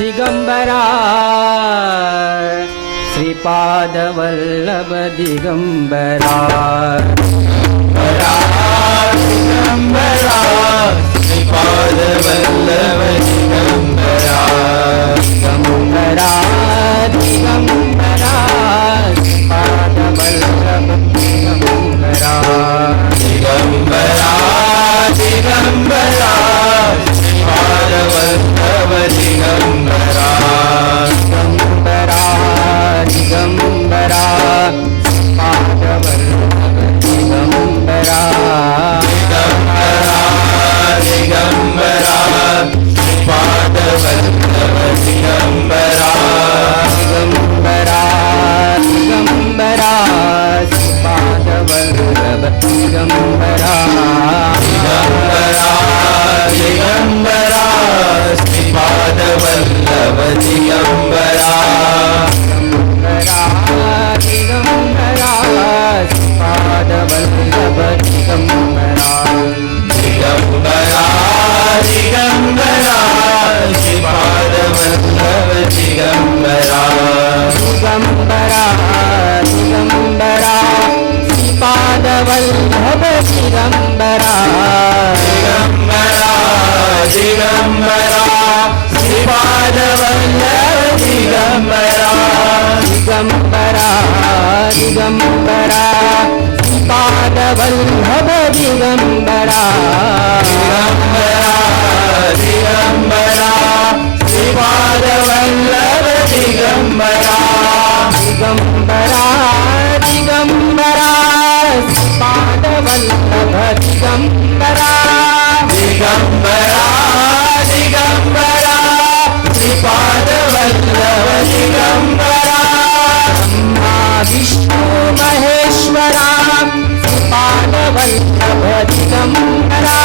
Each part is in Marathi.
दिगंबरा श्रीपाद वल्लभ दिगंबरा दिगंबरा श्रीपाद वल्लभ दिगंबरा दिगंबरा दिगंबरा श्रीपाद वल्लभ दिगंबरा दिगंबरा दिगंबरा श्रीपाद वल्लभ दिगंबरा दिगंबरा श्रीपाद वल्लभ दिगंबरा दिगंबरा श्रीपाद वल्लभ दिगंबरा दिगंबरा दिगंबरा श्रीपाद वल्लभ दिगंबरा दिगंबरा श्रीपाद वल्लभ दिगंबरा दिगंबरा श्रीपाद वल्लभ दिगंबरा दिगंबरा दिगंबरा श्रीपाद वल्लभ दिगंबरा दिगंबरा दिगंबरा श्रीपाद वल्लभ दिगंबरा दिगंबरा दिगंबरा श्रीपाद वल्लभ दिगंबरा दिगंबरा दिगंबरा श्रीपाद वल्लभ दिगंबरा दिगंबरा श्रीपाद वल्लभ दिगंबरा दिगंबरा दिगंबरा श्रीपाद वल्लभ दिगंबरा दिगंबरा दिगंबरा श्रीपाद वल्लभ दिगंबरा ब्रह्मा विष्णु महेश्वरा श्रीपाद वल्लभ दिगंबरा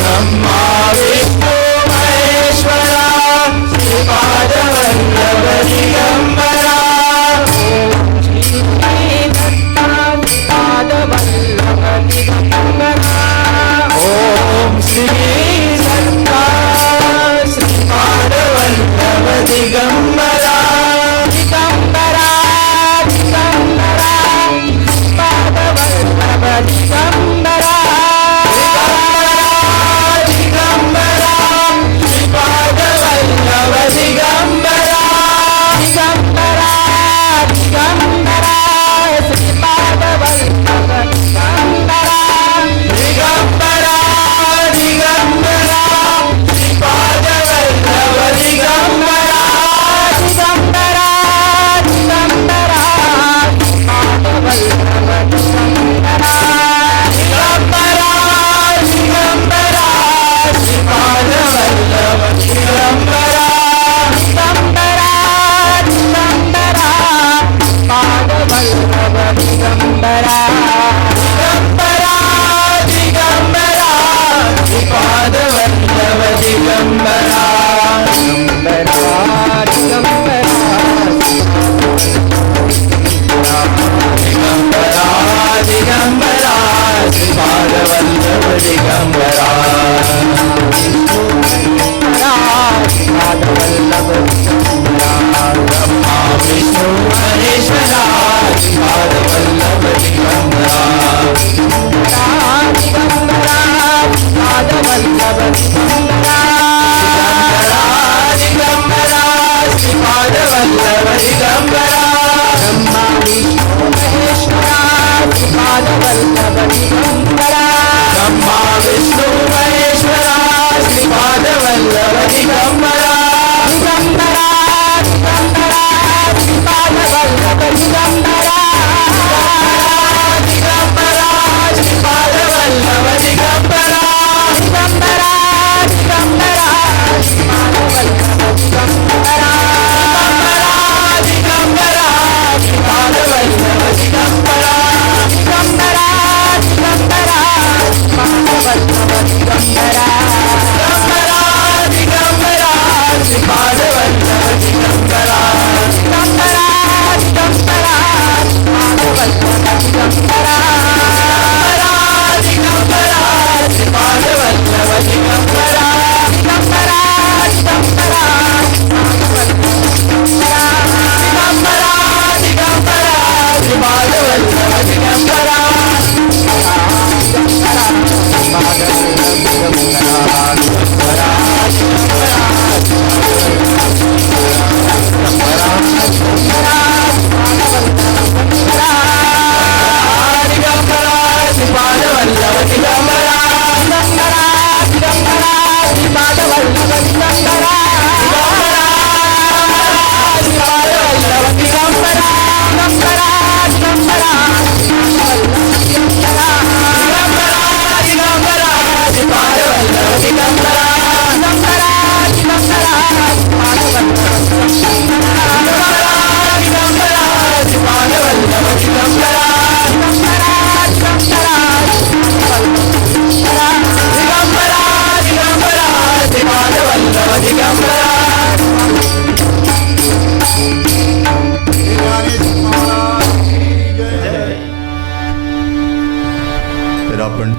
ब्रह्मा विष्णु महेश्वरा श्रीपाद वल्लभ दिगंबरा ओम श्री दत्ता श्रीपाद वल्लभ दिगंबरा दिगंबरा दिगंबरा श्रीपाद वल्लभ दिगंबरा दिगंबरा श्रीपाद वल्लभ दिगंबरा दिगंबरा दिगंबरा श्रीपाद वल्लभ दिगंबरा दिगंबरा दिगंबरा श्रीपाद वल्लभ दिगंबरा दिगंबरा दिगंबरा श्रीपाद वल्लभ दिगंबरा दिगंबरा दिगंबरा श्रीपाद वल्लभ दिगंबरा दिगंबरा दिगंबरा श्रीपाद वल्लभ दिगंबरा दिगंबरा दिगंबरा श्रीपाद वल्लभ दिगंबरा दिगंबरा दिगंबरा श्रीपाद वल्लभ दिगंबरा श्रीपाद वल्लभ दिगंबरा ब्रह्मा विष्णु महेश्वरा श्रीपाद वल्लभ दिगंबरा दिगंबरा श्रीपाद वल्लभ दिगंबरा दिगंबरा श्रीपाद वल्लभ दिगंबरा ब्रह्मा विष्णु महेश्वरा श्रीपाद वल्लभ दिगंबरा ब्रह्मा विष्णु महेश्वरा श्रीपाद वल्लभ दिगंबरा दिगंबरा दिगंबरा श्रीपाद वल्लभ दिगंबरा दिगंबरा श्रीपाद वल्लभ दिगंबरा दिगंबरा दिगंबरा श्रीपाद वल्लभ दिगंबरा दिगंबरा दिगंबरा श्रीपाद वल्लभ दिगंबरा दिगंबरा दिगंबरा आपण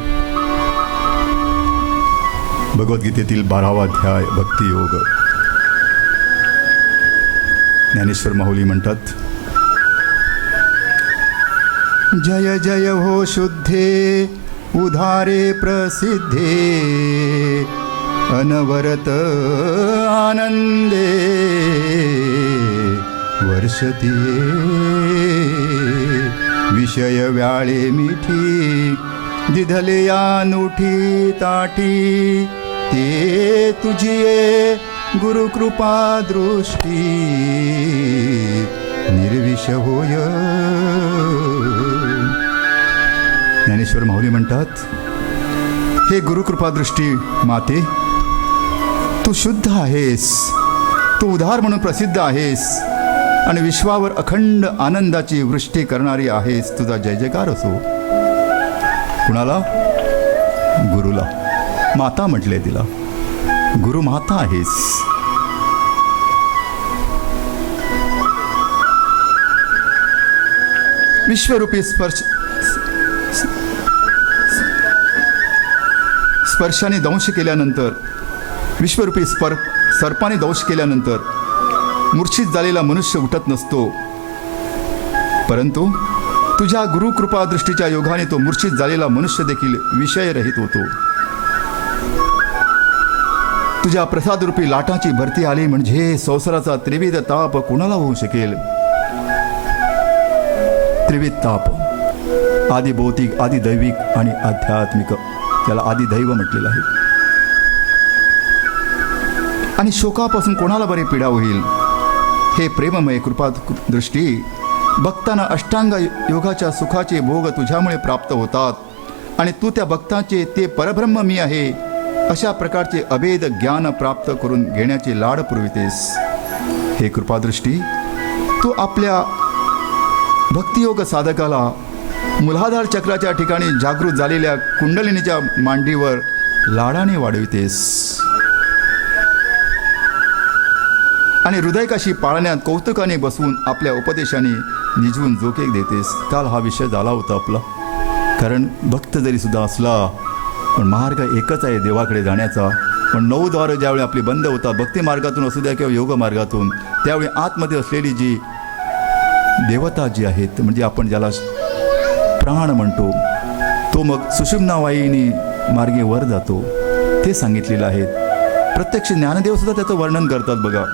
भगवद्गीतेतील 12वा अध्याय भक्तियोग. ज्ञानेश्वर माऊली म्हणतात, जय जय हो शुद्धे उधारे प्रसिद्धे अनवरत आनंदे वर्षतीये विषय व्याळे मिठी दिधले अनुठी ताटी ते तुझिये गुरुकृपा दृष्टी निर्विष होय. ज्ञानेश्वर माऊली म्हणतात, हे गुरुकृपादृष्टी माते, तू शुद्ध आहेस, तू उदार म्हणून प्रसिद्ध आहेस आणि विश्वावर अखंड आनंदाची वृष्टी करणारी आहेस. तुझा जय जयकार असो. कुणाला? गुरुला. माता म्हटले तिला, गुरु माता आहेस. विश्वरूपी स्पर्शाने दंश केल्यानंतर, विश्वरूपी सर्पाने दंश केल्यानंतर मूर्छित झालेला मनुष्य उठत नसतो, परंतु तुझ्या गुरुकृपा दृष्टीच्या योगाने तो मूर्छित झालेला मनुष्य देखील विषयरहित होतो. तुझ्या प्रसादरूपी लाटाची भरती आली म्हणजे संसाराचा त्रिविध ताप कुणाला होऊ शकेल? त्रिविध ताप, आदि भौतिक, आदि दैविक आणि आध्यात्मिक, त्याला आदिदैव म्हटलेलं आहे. आणि शोकापासून कोणाला बरी पीडा होईल? हे प्रेममय कृपा दृष्टी, भक्तांना अष्टांग योगाच्या सुखाचे भोग तुझ्यामुळे प्राप्त होतात आणि तू त्या भक्ताचे ते परब्रह्म मी आहे अशा प्रकारचे अभेद ज्ञान प्राप्त करून घेण्याचे लाड पुरवितेस. हे कृपादृष्टी, तू आपल्या भक्तियोग साधकाला मूलाधार चक्राच्या ठिकाणी जागृत झालेल्या कुंडलिनीच्या मांडीवर लाडाने वाढवितेस आणि हृदयकाशी पाळण्यात कौतुकाने बसवून आपल्या उपदेशाने निजवून जोके देतेस. काल हा विषय झाला होता आपला, कारण भक्त जरी सुद्धा असला पण मार्ग एकच आहे देवाकडे जाण्याचा. पण 9 द्वार ज्यावेळी आपली बंद होतात, भक्ती मार्गातून असू द्या किंवा योग मार्गातून, त्यावेळी आतमध्ये असलेली जी देवता जी आहेत, म्हणजे आपण ज्याला प्राण म्हणतो, तो मग सुषुम्ना वाहिनी मार्गे वर जातो, ते सांगितलेलं आहे. प्रत्यक्ष ज्ञानदेव सुद्धा त्याचं वर्णन करतात बघा.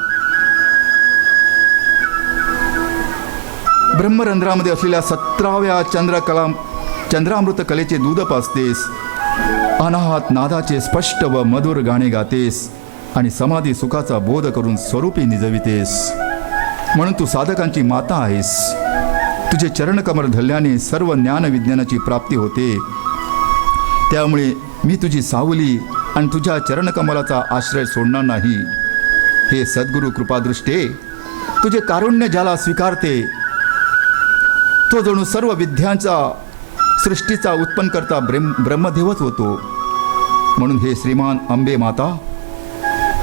ब्रह्मरंध्रामध्ये असलेल्या 17व्या चंद्रामृत कलेचे दूध पाजतेस, अनाहत नादाचे स्पष्ट व मधुर गाणे गातेस आणि समाधी सुखाचा बोध करून स्वरूपी निजवितेस. म्हणून तू साधकांची माता आहेस. तुझे चरणकमल धरल्याने सर्व ज्ञान विज्ञानाची प्राप्ती होते. त्यामुळे मी तुझी सावली आणि तुझ्या चरणकमलाचा आश्रय सोडणार नाही. हे सद्गुरु कृपादृष्टे, तुझे कारुण्य ज्याला स्वीकारते तो जणू सर्व विद्यांचा सृष्टीचा उत्पन्न करता ब्रह्मदेवच होतो. म्हणून हे श्रीमान अंबे माता,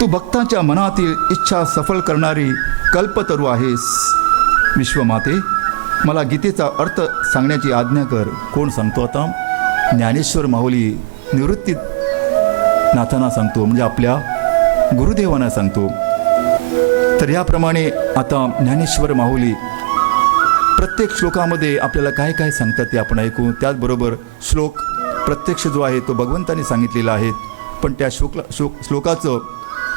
तू भक्तांच्या मनातील इच्छा सफल करणारी कल्पतरू आहेस. विश्वमाते, मला गीतेचा अर्थ सांगण्याची आज्ञा कर. कोण सांगतो आता? ज्ञानेश्वर माऊली निवृत्ती नाथांना सांगतो, म्हणजे आपल्या गुरुदेवांना सांगतो. तर याप्रमाणे आता ज्ञानेश्वर माऊली प्रत्येक श्लोकामध्ये आपल्याला काय काय सांगतात ते आपण ऐकू. त्याचबरोबर श्लोक प्रत्यक्ष जो आहे तो भगवंतांनी सांगितलेला आहे, पण त्या श्लोकाचं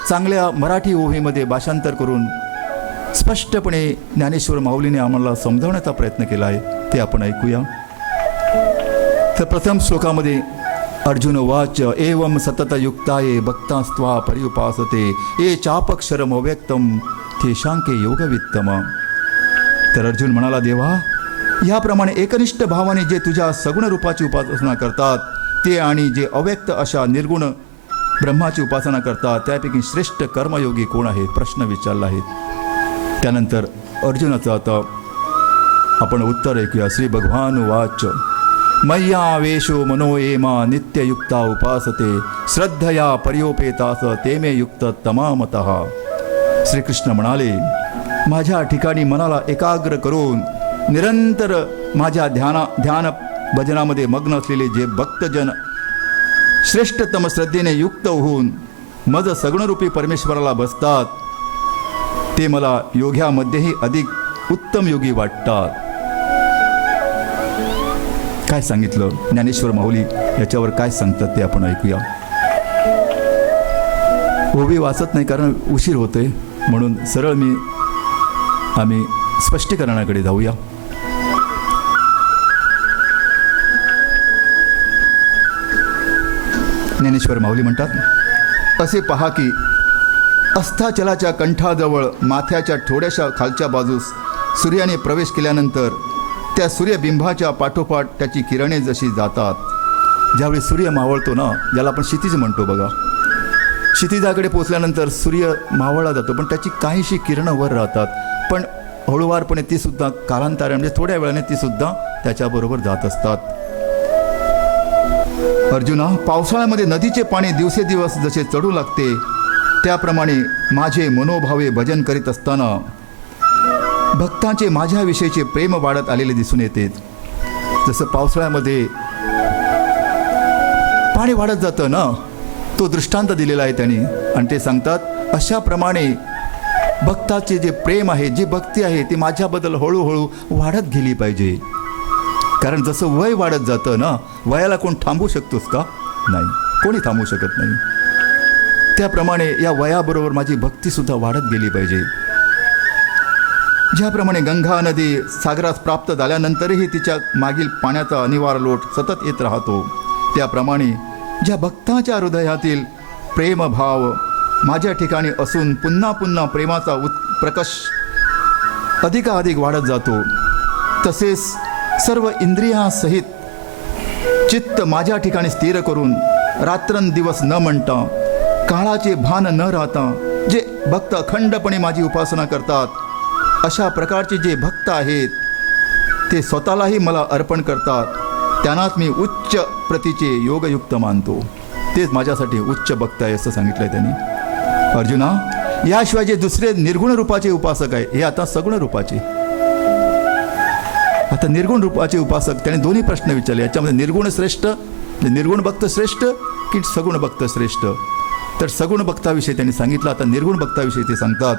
चांगल्या मराठी ओवीमध्ये भाषांतर करून स्पष्टपणे ज्ञानेश्वर माऊलीने आम्हाला समजावण्याचा प्रयत्न केला आहे, ते आपण ऐकूया. तर प्रथम श्लोकामध्ये अर्जुन वाच एवं सततयुक्ताये भक्तास्त्वा पर्युपासते ये चापक्षरम अव्यक्तम तेषांके योगवित्तम. तर अर्जुन म्हणाला, देवा, याप्रमाणे एकनिष्ठ भावाने जे तुझ्या सगुण रूपाची उपासना करतात ते आणि जे अव्यक्त अशा निर्गुण ब्रह्माची उपासना करतात त्यापैकी श्रेष्ठ कर्मयोगी कोण आहे? प्रश्न विचारला आहे. त्यानंतर अर्जुनाचं आता आपण उत्तर ऐकूया. श्री भगवान वाच मय्यावेशो मनो एमा नित्ययुक्ता उपासते श्रद्धया पर्योपेतास ते मे युक्त तमामतः. श्रीकृष्ण म्हणाले, माझ्या ठिकाणी मनाला एकाग्र करून निरंतर माझ्या ध्यान भजनामध्ये मग्न असलेले जे भक्तजन श्रेष्ठतम श्रद्धेने युक्त होऊन मज सगुणरूपी परमेश्वराला बसतात ते मला योग्यामध्येही अधिक उत्तम योगी वाटतात. काय सांगितलं ज्ञानेश्वर माऊली याच्यावर काय सांगतात ते आपण ऐकूया. ओवी वाचत नाही कारण उशीर होतोय, म्हणून सरळ आम्ही स्पष्टीकरणाकडे जाऊया. ज्ञानेश्वर माऊली म्हणतात, असे पहा की अस्ताचलाच्या कंठाजवळ माथ्याच्या थोड्याशा खालच्या बाजूस सूर्याने प्रवेश केल्यानंतर त्या सूर्यबिंबाच्या पाठोपाठ त्याची किरणे जशी जातात, ज्यावेळी सूर्य मावळतो ना, ज्याला आपण क्षितिज म्हणतो बघा, क्षितिजाकडे पोचल्यानंतर सूर्य मावळला जातो, पण त्याची काहीशी किरणं वर राहतात, पण हळूवारपणे ती सुद्धा कालांतराने म्हणजे थोड्या वेळाने ती सुद्धा त्याच्याबरोबर जात असतात. अर्जुना, पावसाळ्यामध्ये नदीचे पाणी दिवसेदिवस जसे चढू लागते त्याप्रमाणे माझे मनोभावे भजन करीत असताना भक्तांचे माझ्याविषयीचे प्रेम वाढत आलेले दिसून येते. जसं पावसाळ्यामध्ये पाणी वाढत जातं ना, तो दृष्टांत दिलेला आहे त्यांनी, आणि ते सांगतात अशाप्रमाणे भक्ताचे जे प्रेम आहे, जी भक्ती आहे, ती माझ्याबद्दल हळूहळू वाढत गेली पाहिजे. कारण जसं वय वाढत जातं ना, वयाला कोण थांबवू शकतोस का? नाही, कोणी थांबवू शकत नाही. त्याप्रमाणे या वयाबरोबर माझी भक्तीसुद्धा वाढत गेली पाहिजे. ज्याप्रमाणे गंगा नदी सागरास प्राप्त झाल्यानंतरही तिच्या मागील पाण्याचा अनिवार्य लोट सतत येत राहतो, त्याप्रमाणे ज्या भक्ताच्या हृदयातील प्रेमभाव माझ्या ठिकाणी असून पुन्हा पुन्हा प्रेमाचा प्रकाश अधिकाधिक वाढत जातो, तसेच सर्व इंद्रियासहित चित्त माझ्या ठिकाणी स्थिर करून रात्रंदिवस न म्हणता, काळाचे भान न राहता जे भक्त अखंडपणे माझी उपासना करतात, अशा प्रकारचे जे भक्त आहेत ते स्वतःलाही मला अर्पण करतात, त्यांनाच मी उच्च प्रतीचे योगयुक्त मानतो. तेच माझ्यासाठी उच्च भक्त आहे असं सांगितलंय त्यांनी. अर्जुना, याशिवाय जे दुसरे निर्गुण रूपाचे उपासक आहे, हे आता सगुण रूपाचे. आता निर्गुण रूपाचे उपासक त्याने दोन्ही प्रश्न विचारले, याच्यामध्ये निर्गुण श्रेष्ठ, निर्गुण भक्त श्रेष्ठ की सगुण भक्त श्रेष्ठ? तर सगुण भक्ताविषयी त्यांनी सांगितलं. आता निर्गुण भक्ताविषयी ते सांगतात,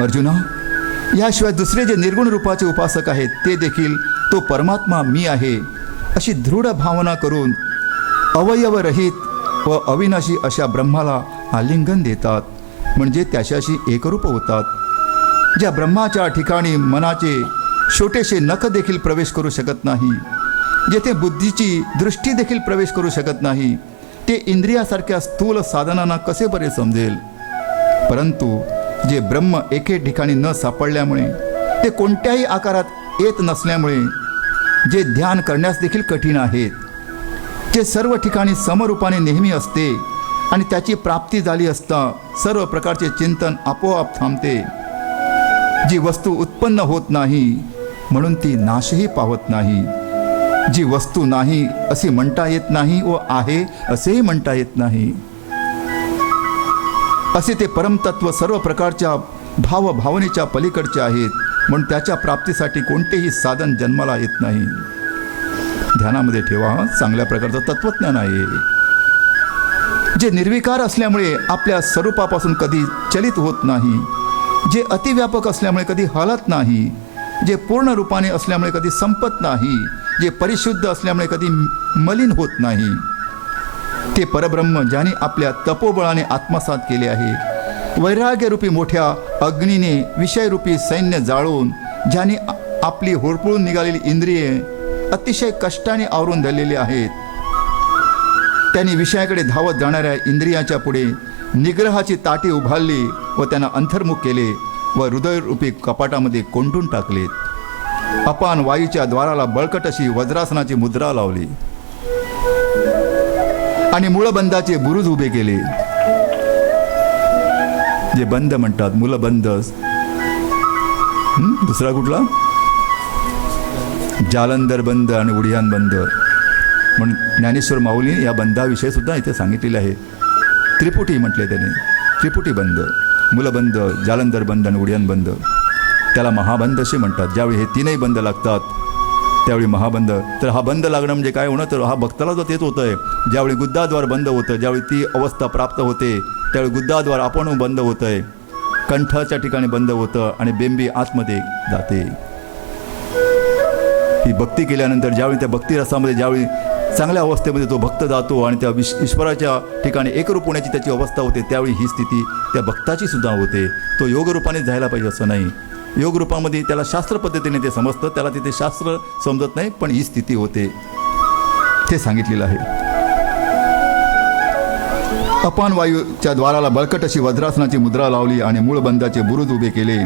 अर्जुना, याशिवाय दुसरे जे निर्गुण रूपाचे उपासक आहेत ते देखील तो परमात्मा मी आहे अशी दृढ भावना करून अवयवरहित व अविनाशी अशा ब्रह्माला आलिंगन देतात, म्हणजे त्याच्याशी एकरूप होतात. ज्या ब्रह्माच्या ठिकाणी मनाचे छोटेसे नख देखील प्रवेश करू शकत नाही, जेथे बुद्धीची दृष्टी देखील प्रवेश करू शकत नाही, ते इंद्रियासारख्या स्थूल साधनांना कसे बरे समजेल? परंतु जे ब्रह्म एके ठिकाणी न सापडल्यामुळे, ते कोणत्याही आकारात येत नसल्यामुळे, जे ध्यान करण्यास देखील कठीण आहेत, जे सर्व ठिकाणी समरूपाने नेहमी असते आणि त्याची प्राप्ती झाली असता सर्व प्रकारचे चिंतन आपोआप थांबते, जी वस्तू उत्पन्न होत नाही म्हणून ती नाशही पावत नाही, जी वस्तू नाही असे म्हणता येत नाही व आहे असेही म्हणता येत नाही, असे ते परमतत्व सर्व प्रकारच्या भावभावनेच्या पलीकडचे आहेत, म्हणून त्याच्या प्राप्तीसाठी कोणतेही साधन जन्माला येत नाही. ध्यानामध्ये ठेवा, चांगल्या प्रकारचं तत्वज्ञान आहे. जे निर्विकार असल्यामुळे आपल्या स्वरूपापासून कधी चलित होत नाही, जे अतिव्यापक असल्यामुळे कधी हलत नाही, जे पूर्ण रूपाने असल्यामुळे कधी संपत नाही, जे परिशुद्ध असल्यामुळे कधी मलिन होत नाही, ते परब्रह्म ज्याने आपल्या तपोबळाने आत्मसात केले आहे, वैराग्यरूपी मोठ्या अग्नीने विषयरूपी सैन्य जाळून ज्याने आपली होरपळून निघालेली इंद्रिये अतिशय कष्टाने आवरून धरलेली आहेत, त्यांनी विषयाकडे धावत जाणाऱ्या इंद्रियाच्या पुढे निग्रहाची ताटी उभारली व त्यांना अंतर्मुख केले व हृदयरूपी कपाटामध्ये कोंडून टाकलेत. अपान वायूच्या द्वाराला बळकट अशी वज्रासनाची मुद्रा लावली आणि मूळबंधाचे बुरुज उभे केले. जे बंद म्हणतात, मूलबंध. दुसरा कुठला? जालंधर बंद आणि उडियान बंद. म्हणून ज्ञानेश्वर माऊली या बंधाविषयी सुद्धा इथे सांगितलेले आहे. त्रिपुटी म्हटले त्याने, त्रिपुटी बंद, मूलबंध, जालंधर बंद आणि उडियान बंद. त्याला महाबंध असे म्हणतात. ज्यावेळी हे तीनही बंद लागतात त्यावेळी महाबंध. तर हा बंद लागणं म्हणजे काय होणं, तर हा भक्ताला जो तेच होतं आहे. ज्यावेळी गुद्धाद्वार बंद होतं, ज्यावेळी ती अवस्था प्राप्त होते, त्यावेळी गुद्धाद्वार आपण बंद होतं आहे, कंठाच्या ठिकाणी बंद होतं आणि बेंबी आतमध्ये जाते. ही भक्ती केल्यानंतर ज्यावेळी त्या भक्ती रसामध्ये ज्यावेळी चांगल्या अवस्थेमध्ये तो भक्त जातो आणि त्या ईश्वराच्या ठिकाणी एकरूप होण्याची त्याची अवस्था होते, त्यावेळी ही स्थिती त्या भक्ताची सुद्धा होते. तो योगरूपाने जायला पाहिजे असं नाही. योगरूपामध्ये त्याला शास्त्र पद्धतीने ते समजतं, त्याला तिथे शास्त्र समजत नाही, पण ही स्थिती होते ते सांगितलेलं आहे. अपान वायूच्या द्वाराला बळकट अशी वज्रासनाची मुद्रा लावली आणि मूळ बंधाचे बुरुज उभे केले.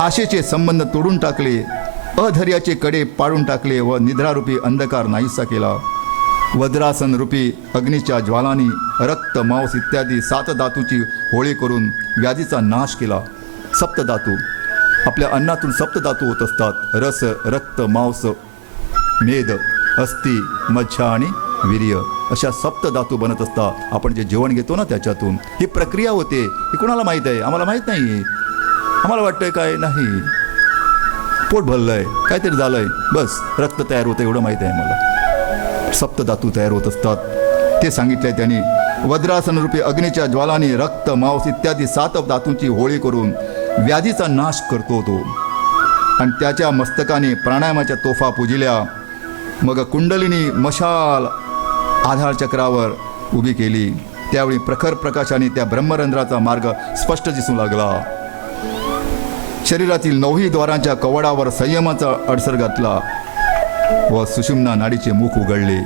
आशेचे संबंध तोडून टाकले, अधैर्याचे कडे पाडून टाकले व निद्रारूपी अंधकार नाहीसा केला. वज्रासन रूपी अग्नीच्या ज्वालांनी रक्त, मांस इत्यादी 7 धातूची होळी करून व्याधीचा नाश केला. सप्तधातू, आपल्या अन्नातून सप्तधातू होत असतात. रस, रक्त, मांस, मेद, अस्थि, मज्जा आणि वीर्य अशा सप्तधातू बनत असतात. आपण जे जेवण घेतो ना त्याच्यातून ही प्रक्रिया होते. ही कोणाला माहीत आहे? आम्हाला माहीत नाही. आम्हाला वाटतंय काय नाही, पोट भरलंय, काहीतरी झालंय, बस रक्त तयार होतं एवढं माहीत आहे मला. सप्तधातू तयार होत असतात ते सांगितलंय त्यांनी. वज्रासनरूपी अग्नीच्या ज्वालांनी रक्त, मांस इत्यादी 7 धातूंची होळी करून व्याधीचा नाश करतो तो. आणि त्याच्या मस्तकाने प्राणायामाच्या तोफा पुजिल्या. मग कुंडलिनी मशाल आधार चक्रावर उभी केली. त्यावेळी प्रखर प्रकाशाने त्या ब्रह्मरंध्राचा मार्ग स्पष्ट दिसू लागला. शरीरातील 9ही द्वारांच्या कवडावर संयमाचा अडसर घातला व सुषुम्ना नाडीचे मुख उघडले.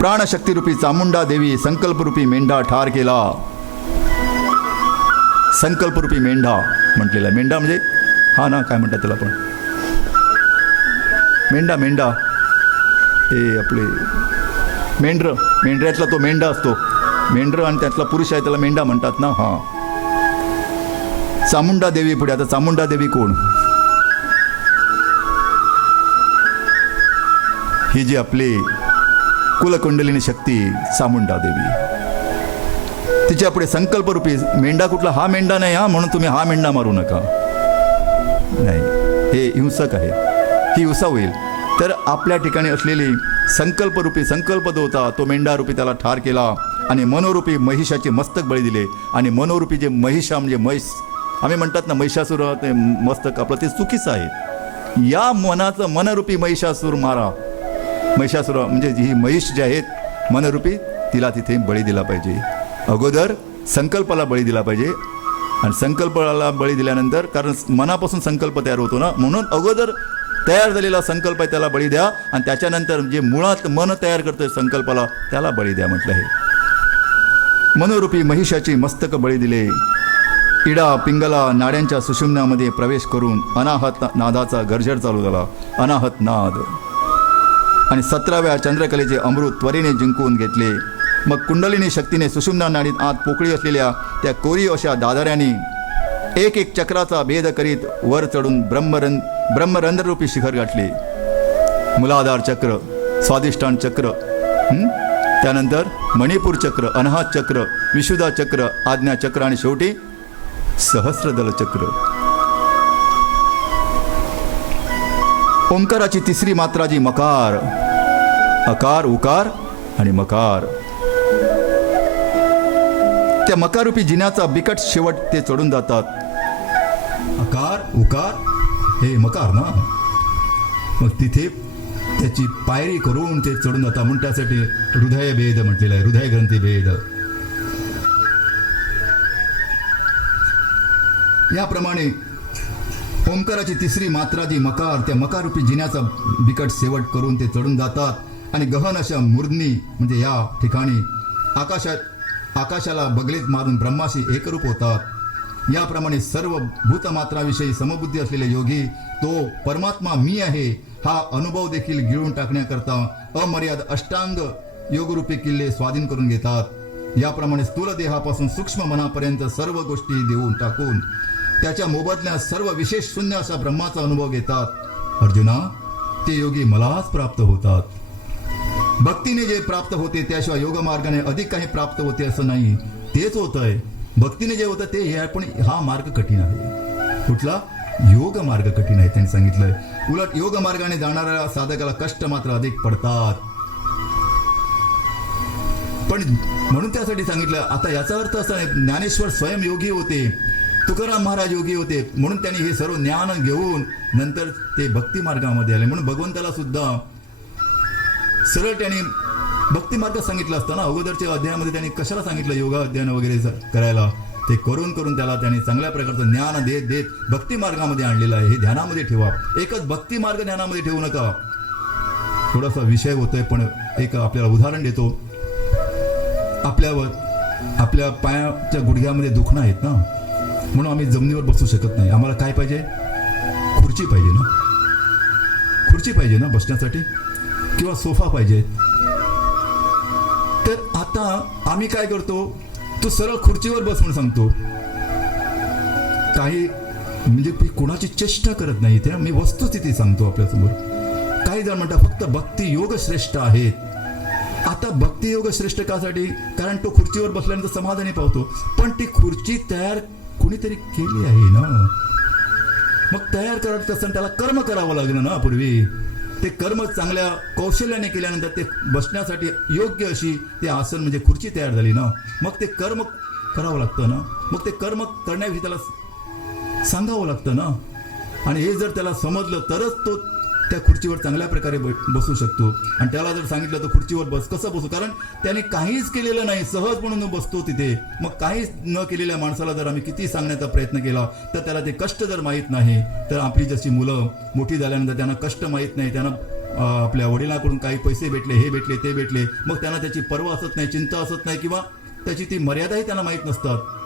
प्राणशक्तीरूपी चामुंडा देवी संकल्परूपी मेंढा ठार केला. संकल्परूपी मेंढा म्हटलेला. मेंढा म्हणजे हा ना, काय म्हणतात त्याला पण, मेंढा मेंढा हे आपले मेंढर, मेंढऱ्यातला तो मेंढा असतो. मेंढर आणि त्यातला पुरुष आहे त्याला मेंढा म्हणतात ना. हां, चामुंडा देवी पुढे. आता चामुंडा देवी कोण? ही जी आपली कुलकुंडलिनी शक्ती चामुंडा देवी, तिच्या पुढे संकल्परूपी मेंढा कुठला? हा मेंढा नाही हा, म्हणून तुम्ही हा मेंढा मारू नका. नाही, हे हिंसक आहे, ही हिंसा होईल. तर आपल्या ठिकाणी असलेली संकल्परूपी संकल्प जो होता तो मेंढारूपी त्याला ठार केला आणि मनोरूपी महिषाचे मस्तक बळी दिले. आणि मनोरूपी जे महिषा म्हणजे म्हैस, आम्ही म्हणतात ना महिषासूर ते मस्तक आपलं, ते चुकीचं आहे. या मनाचं मनरूपी महिषासूर मारा. महिषासूर म्हणजे ही महिष जी आहेत मनरूपी, तिला तिथे बळी दिला पाहिजे. अगोदर संकल्पाला बळी दिला पाहिजे आणि संकल्पाला बळी दिल्यानंतर, कारण मनापासून संकल्प तयार होतो ना, म्हणून अगोदर तयार झालेला संकल्प आहे त्याला बळी द्या आणि त्याच्यानंतर जे मुळात मन तयार करतोय संकल्पाला त्याला बळी द्या म्हटलं आहे. मनोरूपी महिषाची मस्तक बळी दिले. इडा पिंगला नाड्यांच्या सुषुम्नामध्ये प्रवेश करून अनाहत नादाचा गर्जर चालू झाला. अनाहत नाद आणि 17व्या चंद्रकलेचे अमृत त्वरेने जिंकून घेतले. मग कुंडलिनी शक्तीने सुषुम्ना नाडीत आत पोकळी असलेल्या त्या कोरी अशा दादाऱ्यांनी एक एक चक्राचा भेद करीत वर चढून ब्रह्मरंध्ररूपी शिखर गाठले. मूलाधार चक्र, स्वादिष्ठान चक्र, त्यानंतर मणिपूर चक्र, अनाहत चक्र, विशुद्धा चक्र, आज्ञा चक्र आणि शेवटी सहस्रदल चक्र. ओंकाराची तिसरी मात्रा जी मकार, अकार, उकार आणि मकार, त्या मकारूपी जिन्याचा बिकट शेवट ते चढून जातात. अकार, उकार, हे मकार ना. मग तिथे त्याची पायरी करून ते चढून जातात. म्हणून त्यासाठी हृदय भेद म्हटलेलं आहे, हृदय ग्रंथी भेद. याप्रमाणे ओंकाराची तिसरी मात्रा जी मकार, त्या मकारूपी जिन्याचा बिकट शेवट करून ते चढून जातात आणि गहन अशा मूर्धनी म्हणजे या ठिकाणी आकाशाला बगलेत मारून ब्रह्माशी एकरूप होतात. याप्रमाणे सर्व भूतमात्राविषयी समबुद्धी असलेले योगी तो परमात्मा मी आहे हा अनुभव देखील गिळून टाकण्याकरता अमर्याद अष्टांग योगरूपी किल्ले स्वाधीन करून घेतात. याप्रमाणे स्थूल देहापासून सूक्ष्म मनापर्यंत सर्व गोष्टी देऊन टाकून त्याच्या मोबदल्यात सर्व विशेष शून्य असा ब्रह्माचा अनुभव घेतात. अर्जुना, ते योगी मलाच प्राप्त होतात. भक्तीने जे प्राप्त होते त्याशिवाय योग मार्गाने अधिक काही प्राप्त होते असं नाही. तेच होतंय, भक्तीने जे होतं ते हे, पण हा मार्ग कठीण आहे. कुठला? योग मार्ग कठीण आहे त्यांनी सांगितलंय. उलट योग मार्गाने जाणाऱ्या साधकाला कष्ट मात्र अधिक पडतात. पण म्हणून त्यासाठी सांगितलं. आता याचा अर्थ असा आहे, ज्ञानेश्वर स्वयं योगी होते, तुकाराम महाराज योगी होते, म्हणून त्यांनी हे सर्व ज्ञान घेऊन नंतर ते भक्ती मार्गामध्ये आले. म्हणून भगवंताला सुद्धा सरळ त्यांनी भक्ती मार्ग सांगितला असताना अगोदरच्या अध्यायामध्ये त्यांनी कशाला सांगितलं योगा अध्ययन वगैरे करायला, ते करून करून त्याला त्यांनी चांगल्या प्रकारचं ज्ञान देत देत भक्ती मार्गामध्ये आणलेलं आहे. हे ध्यानामध्ये ठेवा. एकच भक्ती मार्ग ध्यानामध्ये ठेवू नका. थोडासा विषय होतोय पण एक आपल्याला उदाहरण देतो. आपल्या पायाच्या गुडघ्यामध्ये दुखणं आहेत ना, म्हणून आम्ही जमिनीवर बसू शकत नाही. आम्हाला काय पाहिजे? खुर्ची पाहिजे ना, खुर्ची पाहिजे ना बसण्यासाठी, किंवा सोफा पाहिजे. तर आता आम्ही काय करतो, तू सरळ खुर्चीवर बस म्हणून सांगतो. काही म्हणजे कोणाची चेष्टा करत नाही, ते मी वस्तुस्थिती सांगतो आपल्यासमोर. काही जण म्हणतात फक्त भक्ती योग श्रेष्ठ आहेत. आता भक्ती योग श्रेष्ठ कासाठी? कारण तो खुर्चीवर बसल्यानंतर समाधानी पावतो. पण ती खुर्ची तयार कुणीतरी केली आहे ना, मग तयार करत असताना त्याला कर्म करावं लागलं ना पूर्वी. ते कर्म चांगल्या कौशल्याने केल्यानंतर ते बसण्यासाठी योग्य अशी ते आसन म्हणजे खुर्ची तयार झाली ना. मग ते कर्म करावं लागतं ना, मग ते कर्म करण्याविषयी त्याला सांगावं लागतं ना. आणि हे जर त्याला समजलं तरच तो त्या खुर्चीवर चांगल्या प्रकारे बसू शकतो. आणि त्याला जर सांगितलं तर खुर्चीवर बस, कसं बसू? कारण त्याने काहीच केलेलं नाही, सहज म्हणून बसतो तिथे. मग काहीच न केलेल्या माणसाला जर आम्ही किती सांगण्याचा प्रयत्न केला तर त्याला ते कष्ट जर माहीत नाही, तर आपली जशी मुलं मोठी झाल्यानंतर त्यांना कष्ट माहीत नाही, त्यांना आपल्या वडिलांकडून काही पैसे भेटले, हे भेटले, ते भेटले, मग त्यांना त्याची पर्वा असत नाही, चिंता असत नाही, किंवा त्याची ती मर्यादाही त्यांना माहीत नसतात.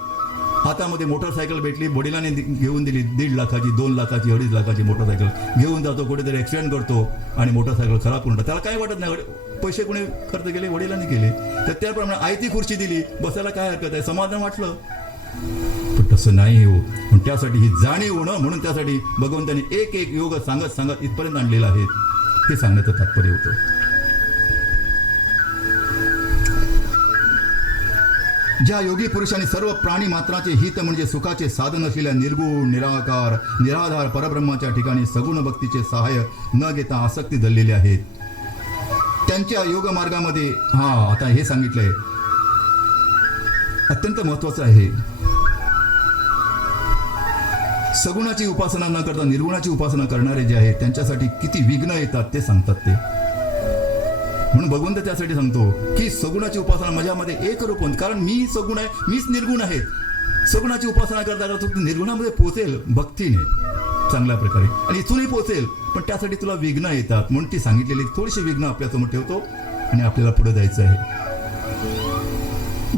हातामध्ये मोटरसायकल भेटली, वडिलांनी घेऊन दिली 1.5 लाखाची, 2 लाखाची, 2.5 लाखाची मोटरसायकल घेऊन जातो, कुठेतरी ऍक्सिडेंट करतो आणि मोटरसायकल खराब करून त्याला काय वाटत नाही. पैसे कोणी खर्च केले? वडिलांनी केले. तर त्याप्रमाणे आयती खुर्ची दिली, बसायला काय हरकत आहे? समाधान वाटलं. पण तसं नाही हो. पण त्यासाठी ही जाणीव होणं, म्हणून त्यासाठी भगवंतांनी एक एक योग सांगत सांगत इथपर्यंत आणलेला आहे. हे सांगण्याचं तात्पर्य होतं. ज्या योगी पुरुषांनी सर्व प्राणी मात्राचे हित म्हणजे सुखाचे साधन असलेल्या निर्गुण, निराकार, निराधार परब्रह्माच्या ठिकाणी सगुण भक्तीचे सहाय्य न घेता आसक्ती धरलेले आहेत, त्यांच्या योग मार्गामध्ये आता हे सांगितलंय अत्यंत महत्वाचं आहे. सगुणाची उपासना न करता निर्गुणाची उपासना करणारे जे आहेत त्यांच्यासाठी किती विघ्न येतात ते सांगतात ते. म्हणून भगवंत त्यासाठी सांगतो की सगुणाची उपासना माझ्यामध्ये एक रूप होईल. कारण मी सगुण आहे, मीच निर्गुण आहे. सगुणाची उपासना करता करता तू निर्गुणामध्ये पोहोचेल भक्तीने चांगल्या प्रकारे, आणि इथूनही पोहोचेल. पण त्यासाठी तुला विघ्न येतात, म्हणून ती सांगितलेली थोडीशी विघ्न आपल्यासमोर ठेवतो आणि आपल्याला पुढे जायचं आहे.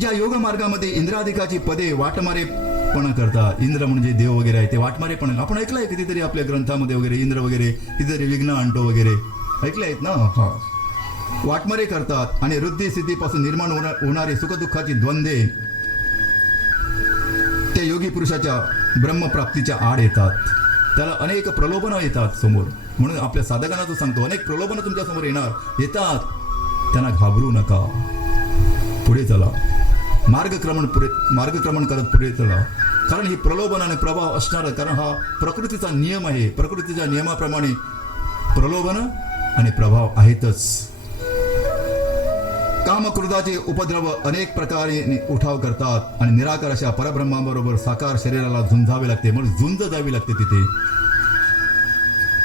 ज्या योग मार्गामध्ये इंद्राधिकाची पदे वाटमारेपणा करतात, इंद्र म्हणजे देव वगैरे आहे, ते वाटमारेपणा आपण ऐकलंय कितीतरी आपल्या ग्रंथामध्ये वगैरे, इंद्र वगैरे कितीतरी विघ्न आणतो वगैरे ऐकले आहेत ना. वाटमारे करतात आणि वृद्धी सिद्धीपासून निर्माण होणारी सुखदुःखाची द्वंद्वे त्या योगी पुरुषाच्या ब्रह्मप्राप्तीच्या आड येतात. त्याला अनेक प्रलोभनं येतात समोर. म्हणून आपल्या साधकांना तो सांगतो, अनेक प्रलोभनं तुमच्या समोर येतात, त्यांना घाबरू नका, पुढे चला, मार्गक्रमण करत पुढे चला. कारण ही प्रलोभन आणि प्रभाव असणार, कारण हा प्रकृतीचा नियम आहे. प्रकृतीच्या नियमाप्रमाणे प्रलोभन आणि प्रभाव आहेतच. कामक्रोधाचे उपद्रव अनेक प्रकारे उठाव करतात आणि निराकार अशा परब्रह्माबरोबर साकार शरीराला झुंजावे लागते, म्हणून झुंज द्यावी लागते तिथे.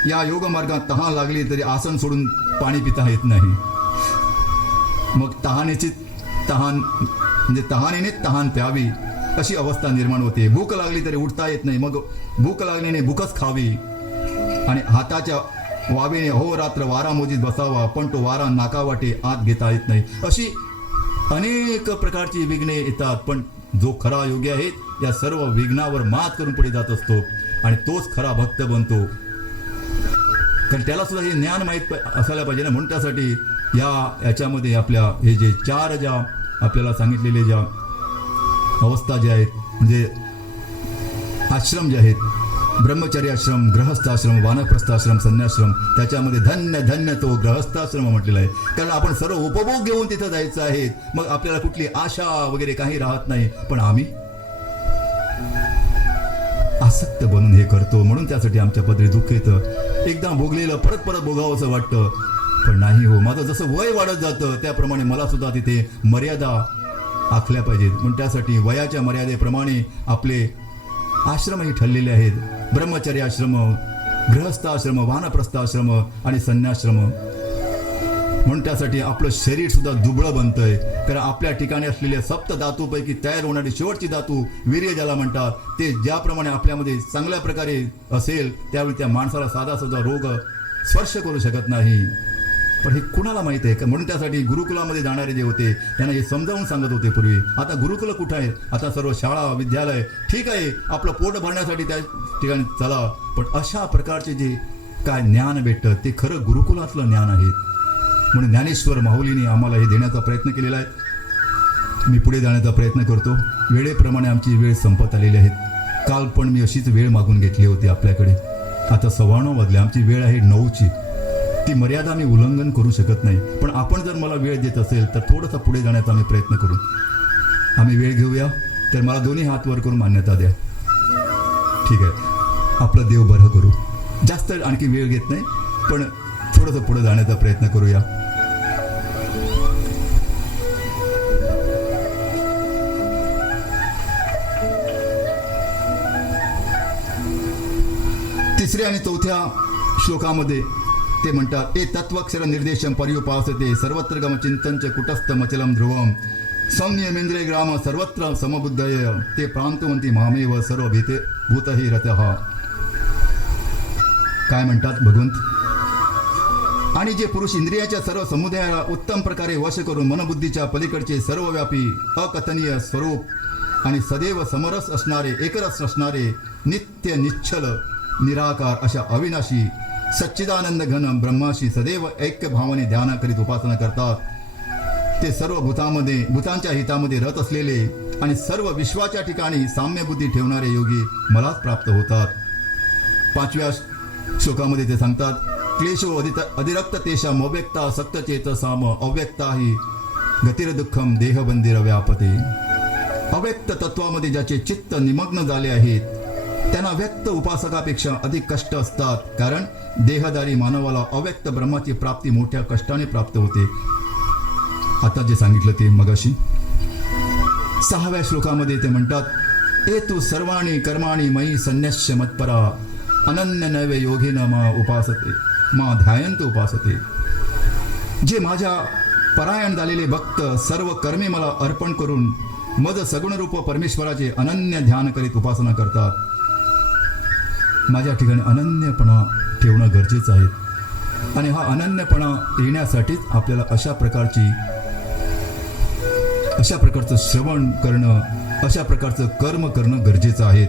या योग मार्गात तहान लागली तरी आसन सोडून पाणी पिता येत नाही. मग तहानेने तहान प्यावी अशी अवस्था निर्माण होते. भूक लागली तरी उठता येत नाही, मग भूक लागल्याने भूकच खावी. आणि हाताच्या वावेने हो रात्र वारा मोजीत बसावा, पण तो वारा नाकावाटे आत घेता येत नाही. अशी अनेक प्रकारची विघ्ने येतात. पण जो खरा योगी आहे या सर्व विघ्नावर मात करून पुढे जात असतो आणि तोच खरा भक्त बनतो. कारण त्याला सुद्धा हे ज्ञान माहीत असायला पाहिजे ना. म्हणून त्यासाठी याच्यामध्ये आपल्या हे जे 4 ज्या आपल्याला सांगितलेले ज्या अवस्था ज्या आहेत, म्हणजे आश्रम जे आहेत, ब्रह्मचर्य आश्रम, गृहस्थाश्रम, वानप्रस्थाश्रम, संन्याश्रम, त्याच्यामध्ये धन्य धन्य तो गृहस्थाश्रम म्हटलेला आहे. कारण आपण सर्व उपभोग घेऊन तिथं जायचं आहे. मग आपल्याला कुठली आशा वगैरे काही राहत नाही. पण आसक्त बनून हे करतो, म्हणून त्यासाठी आमच्या पदरी दुःख येतं. एकदा भोगलेलं परत परत भोगावं असं वाटतं, पण नाही हो, माझं जसं वय वाढत जातं त्याप्रमाणे मला सुद्धा तिथे मर्यादा आखल्या पाहिजेत. म्हणून त्यासाठी वयाच्या मर्यादेप्रमाणे आपले आश्रमही ठरलेले आहेत. ब्रह्मचर्य आश्रम, गृहस्थाश्रम, वानप्रस्थाश्रम आणि संन्याश्रम. म्हणून त्यासाठी आपलं शरीर सुद्धा दुबळं बनतंय, कारण आपल्या ठिकाणी असलेल्या सप्त धातूपैकी तयार होणारी शेवटची धातू वीर्य ज्याला म्हणतात, ते ज्याप्रमाणे आपल्यामध्ये चांगल्या प्रकारे असेल त्यावेळी त्या माणसाला साधा सुद्धा रोग स्पर्श करू शकत नाही. पण हे कुणाला माहिती आहे का? म्हणून त्यासाठी गुरुकुलामध्ये जाणारे जे होते त्यांना हे समजावून सांगत होते पूर्वी. आता गुरुकुल कुठं आहे? आता सर्व शाळा, विद्यालय ठीक आहे, आपलं पोट भरण्यासाठी त्या ठिकाणी चला, पण अशा प्रकारचे जे काय ज्ञान भेटतं ते खरं गुरुकुलातलं ज्ञान आहे. म्हणून ज्ञानेश्वर माऊलीने आम्हाला हे देण्याचा प्रयत्न केलेला आहे. मी पुढे जाण्याचा प्रयत्न करतो. वेळेप्रमाणे आमची वेळ संपत आलेली आहे. काल पण मी अशीच वेळ मागून घेतली होती आपल्याकडे. आता 9:15 वाजले, आमची वेळ आहे 9ची. ती मर्यादा मी उल्लंघन करू शकत नाही, पण आपण जर मला वेळ देत असेल तर थोडंसं पुढे जाण्याचा आम्ही प्रयत्न करू. आम्ही वेळ घेऊया, तर मला दोन्ही हात वर करून मान्यता द्या. ठीक आहे, आपलं देव बरं करू. जास्त आणखी वेळ घेत नाही, पण थोडंसं पुढे जाण्याचा प्रयत्न करूया. तिसऱ्या आणि चौथ्या श्लोकामध्ये ते म्हणतात, ए तत्वक्षर निर्देशम पर्युपासते सर्वत्र गम चिंतनच कुटस्थ मचलम ध्रुवम संयमेंद्रिय ग्राम सर्वत्र समबुद्धय ते प्रांतवंती मामेव सर्व भीते भूतहि रतः. काय म्हणतात भगवंत? आणि जे पुरुष इंद्रियाच्या सर्व समुदायाला उत्तम प्रकारे वश करून मनबुद्धीच्या पलीकडचे सर्वव्यापी अकथनीय स्वरूप आणि सदैव समरस असणारे, एकरस असणारे, नित्य निश्चल निराकार अशा अविनाशी सच्चिदानंद घन ब्रह्माशी सदैव ऐक्य भावाने ध्यान करीत उपासना करतात, ते सर्व भूतांच्या हितामध्ये रत असलेले आणि सर्व विश्वाच्या ठिकाणी साम्यबुद्धी ठेवणारे योगी मलाच प्राप्त होतात. 5व्या श्लोकामध्ये ते सांगतात, क्लेशो अधिरक्त तेषाम अव्यक्ता सक्तचेतसाम अव्यक्ताही गतिर्दुःखम देहबंदिर व्यापते. अव्यक्त तत्वामध्ये ज्याचे चित्त निमग्न झाले आहेत त्यांना व्यक्त उपासकापेक्षा अधिक कष्ट असतात, कारण देहधारी मानवाला अव्यक्त ब्रह्माची प्राप्ती मोठ्या कष्टाने प्राप्त होते. आता जे सांगितलं ते मगाशी 6व्या श्लोकामध्ये ते म्हणतात, ए तू सर्वाणी कर्माणी मयी संन्यस्य मत्परा अनन्य नैवे योगेन मा उपासते मा ध्यायंत उपासते. जे माझ्या परायण झालेले भक्त सर्व कर्मे मला अर्पण करून मद सगुणरूप परमेश्वराचे अनन्य ध्यान करीत उपासना करतात. माझ्या ठिकाणी अनन्यपणा ठेवणं गरजेचं आहे, आणि हा अनन्यपणा येण्यासाठीच आपल्याला अशा प्रकारचं श्रवण करणं, अशा प्रकारचं कर्म करणं गरजेचं आहे.